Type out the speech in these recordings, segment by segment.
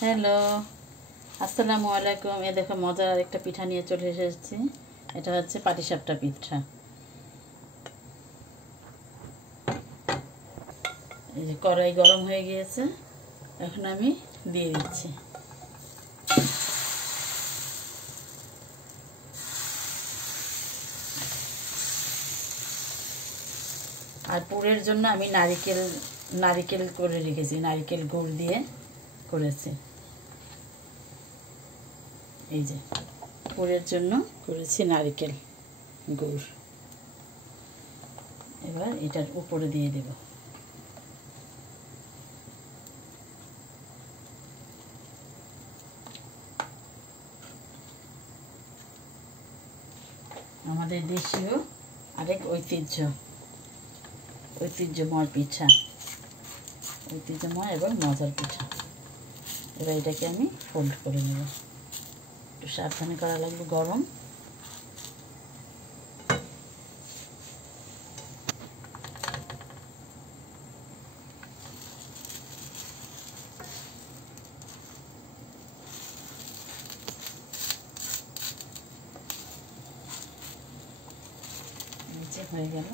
Hello, আসসালামু আলাইকুম। এ দেখো মজার আরেকটা পিঠা নিয়ে চলে এসেছি। এটা হচ্ছে পাটিসাপটা পিঠা। এই যে কড়াই গরম হয়ে গিয়েছে, এখন আমি দিয়ে দিচ্ছি। আর পুরের জন্য আমি নারিকেল করে রেখেছি, নারিকেল গুড় দিয়ে করেছি। এই যে পুরের জন্য করেছি নারিকেল গুড়। এবার এটার উপরে দিয়ে দেব। আমাদের দেশীয় আরেক ঐতিহ্যময় পিঠা, ঐতিহ্যময় এবং মজার পিঠা। এবার এটাকে আমি ফোল্ড করে নেব। একটু সাবধানে করা লাগবে, গরম। নিচে হয়ে গেল।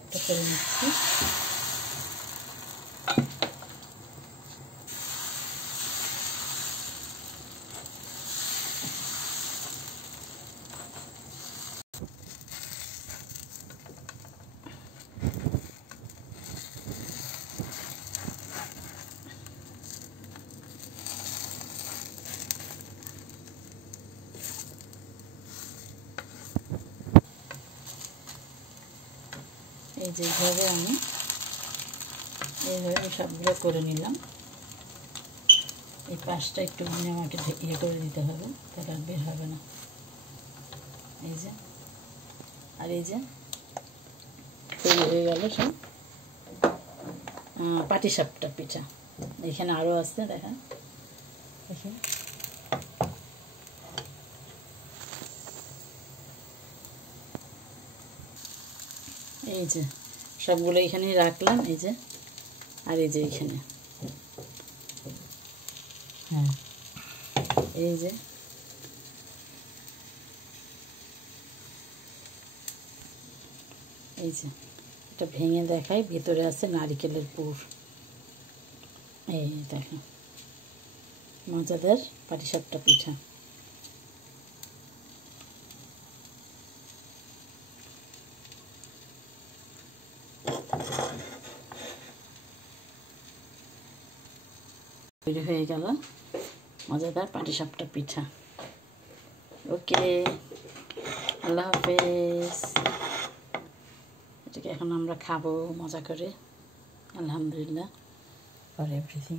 একটা করে নিচ্ছি। এই যে এইভাবে আমি সবগুলো করে নিলাম। এই পাশটা একটু আমাকে ইয়ে করে দিতে হবে, তাহলে আর বের হবে না। এই যে, আর এই যে তৈরি হয়ে গেল সব পাটিসাপটা পিঠা। এখানে আরও আছে, দেখেন। এই যে সবগুলো এখানেই রাখলাম। এই যে, আর এই যে এইখানে, হ্যাঁ, এই যে এটা ভেঙে দেখাই, ভিতরে আছে নারিকেলের পুর। এই দেখেন, মজাদার পাটিসাপটা পিঠা। তৈরি হয়ে গেল মজাদার পাটিসাপটা পিঠা। ওকে, আল্লাহ হাফেজ। এটাকে এখন আমরা খাবো মজা করে। আলহামদুলিল্লাহ ফর এভরিথিং।